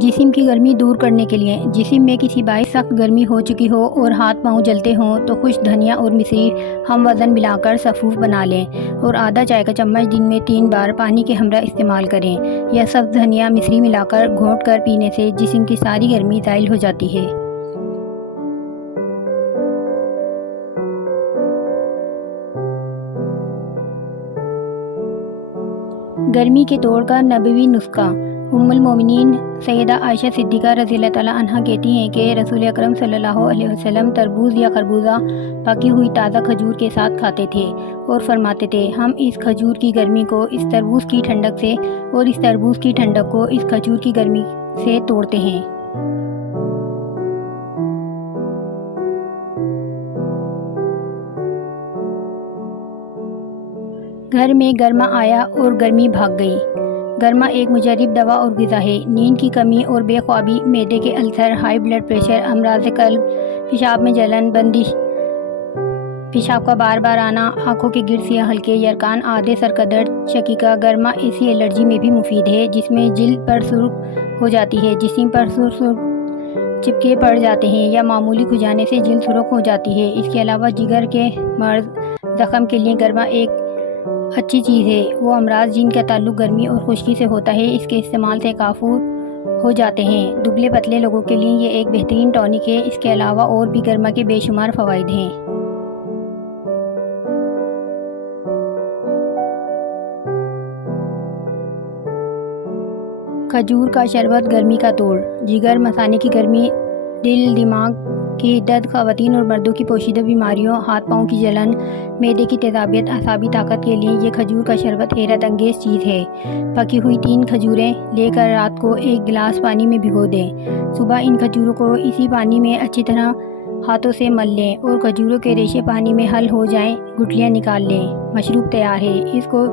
जिस्म की गर्मी दूर करने के लिए जिस्म में किसी बाइस सख्त गर्मी हो चुकी हो और हाथ पांव जलते हों तो खुश धनिया और मिश्री हम वज़न मिलाकर सफ़ूफ बना लें और आधा चाय का चम्मच दिन में 3 बार पानी के हमरा इस्तेमाल करें। यह सब धनिया मिश्री मिलाकर घोंट कर पीने से जिस्म की सारी गर्मी ज़ाइल हो जाती है। गर्मी के तोड़ का नबवी नुस्खा। उम्मुल मोमिनीन सैयदा आयशा सिद्दीक़ा रज़ियल्लाहु ताला अन्हा कहती हैं कि रसूल अकरम सल्लल्लाहु अलैहि वसल्लम तरबूज या खरबूजा पकी हुई ताज़ा खजूर के साथ खाते थे और फरमाते थे, हम इस खजूर की गर्मी को इस तरबूज की ठंडक से और इस तरबूज की ठंडक को इस खजूर की गर्मी से तोड़ते हैं। घर में गर्मा आया और गर्मी भाग गई। गर्मा एक मुजर्रिब दवा और ग़िज़ा है। नींद की कमी और बेख्वाबी, मैदे के अल्सर, हाई ब्लड प्रेशर, अमराज़ क़ल्ब, पेशाब में जलन, बंदिश, पेशाब का बार बार आना, आँखों के गिर्द या हल्के यरकान, आधे सर का दर्द, शकीका। गर्मा ऐसी एलर्जी में भी मुफीद है जिसमें जिल्द पर सुर्ख हो जाती है, जिस्म पर सुर्ख चिपके पड़ जाते हैं या मामूली खुजाने से जिल्द सुर्ख हो जाती है। इसके अलावा जिगर के मर्ज, ज़ख़म के लिए गर्मा एक अच्छी चीज़ है। वो अमराज जिनका ताल्लुक़ गर्मी और खुश्की से होता है, इसके इस्तेमाल से काफूर हो जाते हैं। दुबले पतले लोगों के लिए ये एक बेहतरीन टॉनिक है। इसके अलावा और भी गर्मा के बेशुमार फ़वाइद हैं। खजूर का शरबत गर्मी का तोड़। जिगर, मसाने की गर्मी, दिल दिमाग की दर्द, ख़वातीन और मर्दों की पोशीदा बीमारियों, हाथ पाँव की जलन, मैदे की तेज़ाबियत, असाबी ताकत के लिए ये खजूर का शरबत हैरत अंगेज़ चीज़ है। पकी हुई 3 खजूरें लेकर रात को 1 गिलास पानी में भिगो दें। सुबह इन खजूरों को इसी पानी में अच्छी तरह हाथों से मल लें और खजूरों के रेशे पानी में हल हो जाएं, गुठलियाँ निकाल लें। मशरूब तैयार है। इसको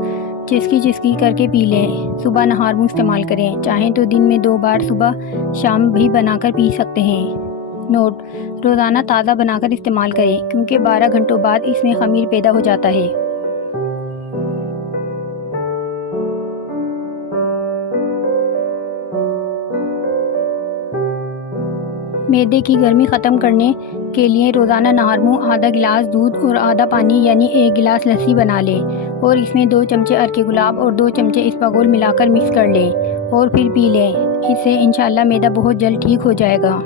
चिस्की करके पी लें। सुबह नहार मुँह इस्तेमाल करें। चाहें तो दिन में 2 बार सुबह शाम भी बनाकर पी सकते हैं। नोट: रोज़ाना ताज़ा बनाकर इस्तेमाल करें क्योंकि 12 घंटों बाद इसमें ख़मीर पैदा हो जाता है। मैदे की गर्मी ख़त्म करने के लिए रोज़ाना नहार मुँह आधा गिलास दूध और आधा पानी यानी 1 गिलास लस्सी बना लें और इसमें 2 चमचे अर्के गुलाब और 2 चमचे इसबगोल मिलाकर मिक्स कर लें और फिर पी लें। इससे इंशाअल्लाह मैदा बहुत जल्द ठीक हो जाएगा।